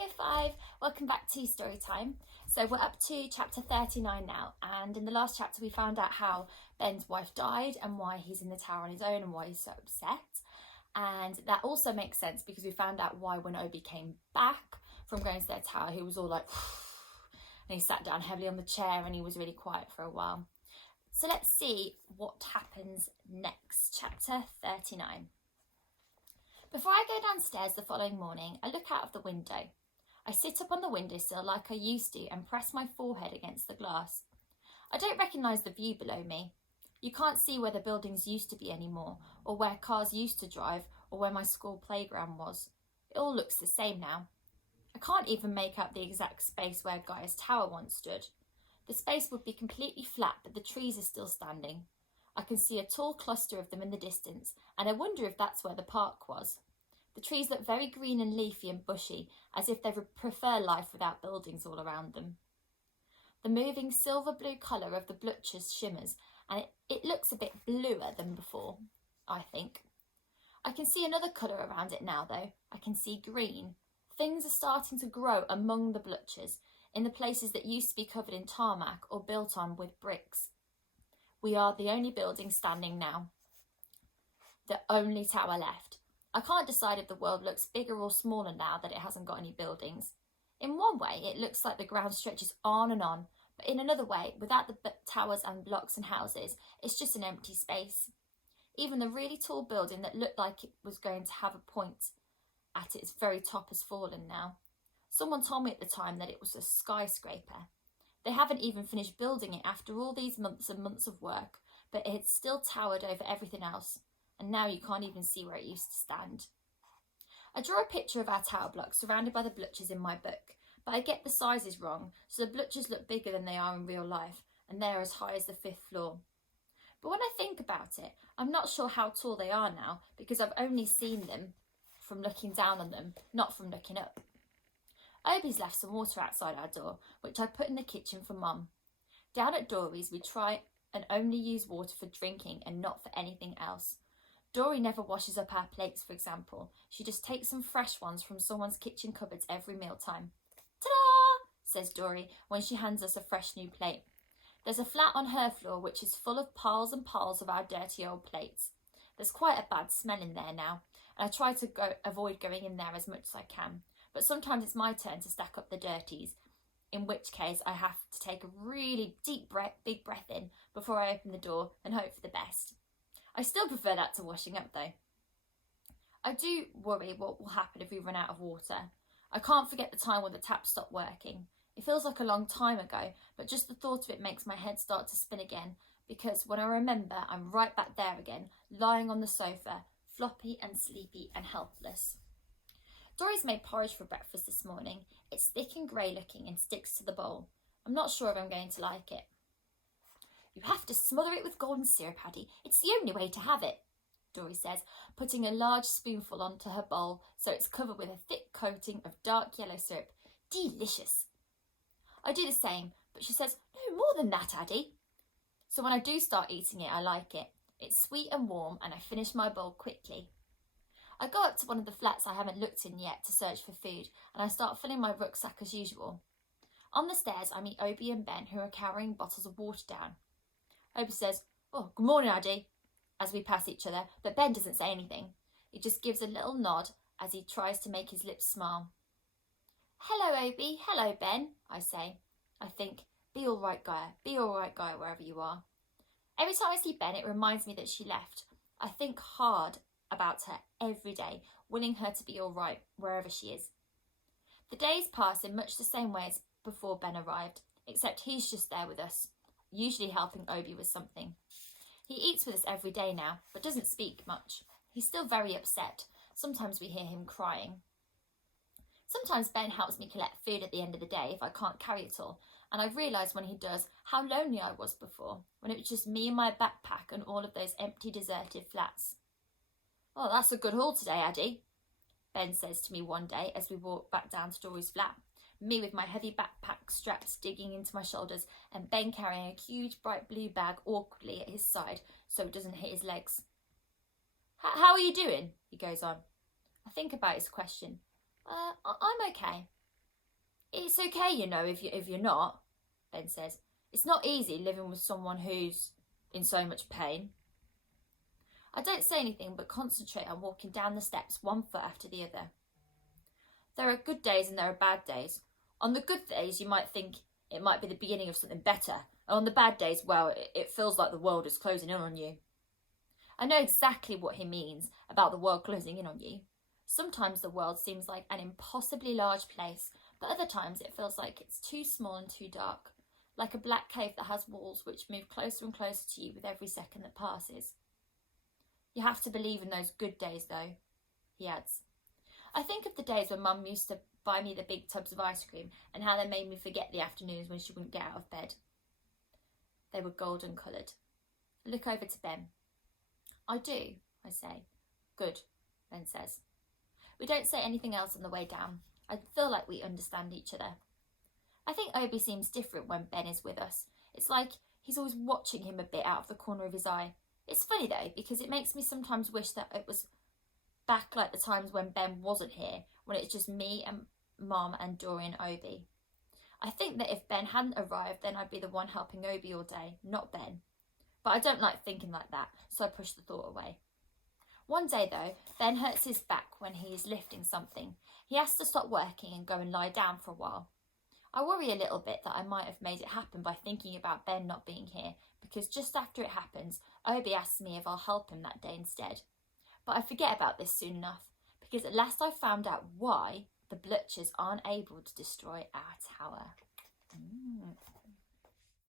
Year 5, welcome back to Story Time. So we're up to chapter 39 now, and in the last chapter we found out how Ben's wife died and why he's in the tower on his own and why he's so upset. And that also makes sense because we found out why when Obi came back from going to their tower, he was all like, and he sat down heavily on the chair and he was really quiet for a while. So let's see what happens next, chapter 39. Before I go downstairs the following morning, I look out of the window. I sit up on the windowsill like I used to and press my forehead against the glass. I don't recognise the view below me. You can't see where the buildings used to be anymore, or where cars used to drive, or where my school playground was. It all looks the same now. I can't even make out the exact space where Gaia's tower once stood. The space would be completely flat, but the trees are still standing. I can see a tall cluster of them in the distance, and I wonder if that's where the park was. The trees look very green and leafy and bushy, as if they would prefer life without buildings all around them. The moving silver-blue colour of the bluchers shimmers, and it looks a bit bluer than before, I think. I can see another colour around it now, though. I can see green. Things are starting to grow among the bluchers, in the places that used to be covered in tarmac or built on with bricks. We are the only building standing now. The only tower left. I can't decide if the world looks bigger or smaller now that it hasn't got any buildings. In one way, it looks like the ground stretches on and on, but in another way, without the towers and blocks and houses, it's just an empty space. Even the really tall building that looked like it was going to have a point at its very top has fallen now. Someone told me at the time that it was a skyscraper. They haven't even finished building it after all these months and months of work, but it still towered over everything else, and now you can't even see where it used to stand. I draw a picture of our tower block surrounded by the bluchers in my book, but I get the sizes wrong, so the bluchers look bigger than they are in real life, and they're as high as the 5th floor. But when I think about it, I'm not sure how tall they are now, because I've only seen them from looking down on them, not from looking up. Obi's left some water outside our door, which I put in the kitchen for Mum. Down at Dory's, we try and only use water for drinking and not for anything else. Dory never washes up our plates, for example. She just takes some fresh ones from someone's kitchen cupboards every mealtime. Ta-da! Says Dory when she hands us a fresh new plate. There's a flat on her floor which is full of piles and piles of our dirty old plates. There's quite a bad smell in there now, and I try to avoid going in there as much as I can. But sometimes it's my turn to stack up the dirties, in which case I have to take a really big breath in before I open the door and hope for the best. I still prefer that to washing up though. I do worry what will happen if we run out of water. I can't forget the time when the tap stopped working. It feels like a long time ago, but just the thought of it makes my head start to spin again, because when I remember, I'm right back there again, lying on the sofa, floppy and sleepy and helpless. Dory's made porridge for breakfast this morning. It's thick and grey looking and sticks to the bowl. I'm not sure if I'm going to like it. You have to smother it with golden syrup, Addie. It's the only way to have it, Dory says, putting a large spoonful onto her bowl so it's covered with a thick coating of dark yellow syrup. Delicious. I do the same, but she says, no more than that, Addie. So when I do start eating it, I like it. It's sweet and warm, and I finish my bowl quickly. I go up to one of the flats I haven't looked in yet to search for food, and I start filling my rucksack as usual. On the stairs, I meet Obi and Ben, who are carrying bottles of water down. Obi says, "Oh, good morning, Addie," as we pass each other, but Ben doesn't say anything. He just gives a little nod as he tries to make his lips smile. "Hello, Obi. Hello, Ben," I say. I think, be all right, Gaia. Be all right, Gaia, wherever you are. Every time I see Ben, it reminds me that she left. I think hard about her every day, willing her to be all right wherever she is. The days pass in much the same way as before Ben arrived, except he's just there with us, usually helping Obi with something. He eats with us every day now, but doesn't speak much. He's still very upset. Sometimes we hear him crying. Sometimes Ben helps me collect food at the end of the day if I can't carry it all, and I've realised when he does how lonely I was before, when it was just me and my backpack and all of those empty, deserted flats. "Oh, that's a good haul today, Addie," Ben says to me one day as we walk back down to Dory's flat, me with my heavy backpack straps digging into my shoulders and Ben carrying a huge bright blue bag awkwardly at his side so it doesn't hit his legs. How are you doing?" he goes on. I think about his question. I'm okay. It's okay, you know, if you're not, Ben says. It's not easy living with someone who's in so much pain. I don't say anything but concentrate on walking down the steps one foot after the other. There are good days and there are bad days. On the good days, you might think it might be the beginning of something better. And on the bad days, well, it feels like the world is closing in on you. I know exactly what he means about the world closing in on you. Sometimes the world seems like an impossibly large place, but other times it feels like it's too small and too dark, like a black cave that has walls which move closer and closer to you with every second that passes. You have to believe in those good days, though, he adds. I think of the days when Mum used to buy me the big tubs of ice cream and how they made me forget the afternoons when she wouldn't get out of bed. They were golden coloured. I look over to Ben. I do, I say. Good, Ben says. We don't say anything else on the way down. I feel like we understand each other. I think Obi seems different when Ben is with us. It's like he's always watching him a bit out of the corner of his eye. It's funny though, because it makes me sometimes wish that it was back like the times when Ben wasn't here, when it's just me and Mum and Dory and Obi. I think that if Ben hadn't arrived, then I'd be the one helping Obi all day, not Ben. But I don't like thinking like that, so I push the thought away. One day though, Ben hurts his back when he is lifting something. He has to stop working and go and lie down for a while. I worry a little bit that I might have made it happen by thinking about Ben not being here, because just after it happens, Obi asks me if I'll help him that day instead. But I forget about this soon enough, because at last I found out why the Blutchers aren't able to destroy our tower.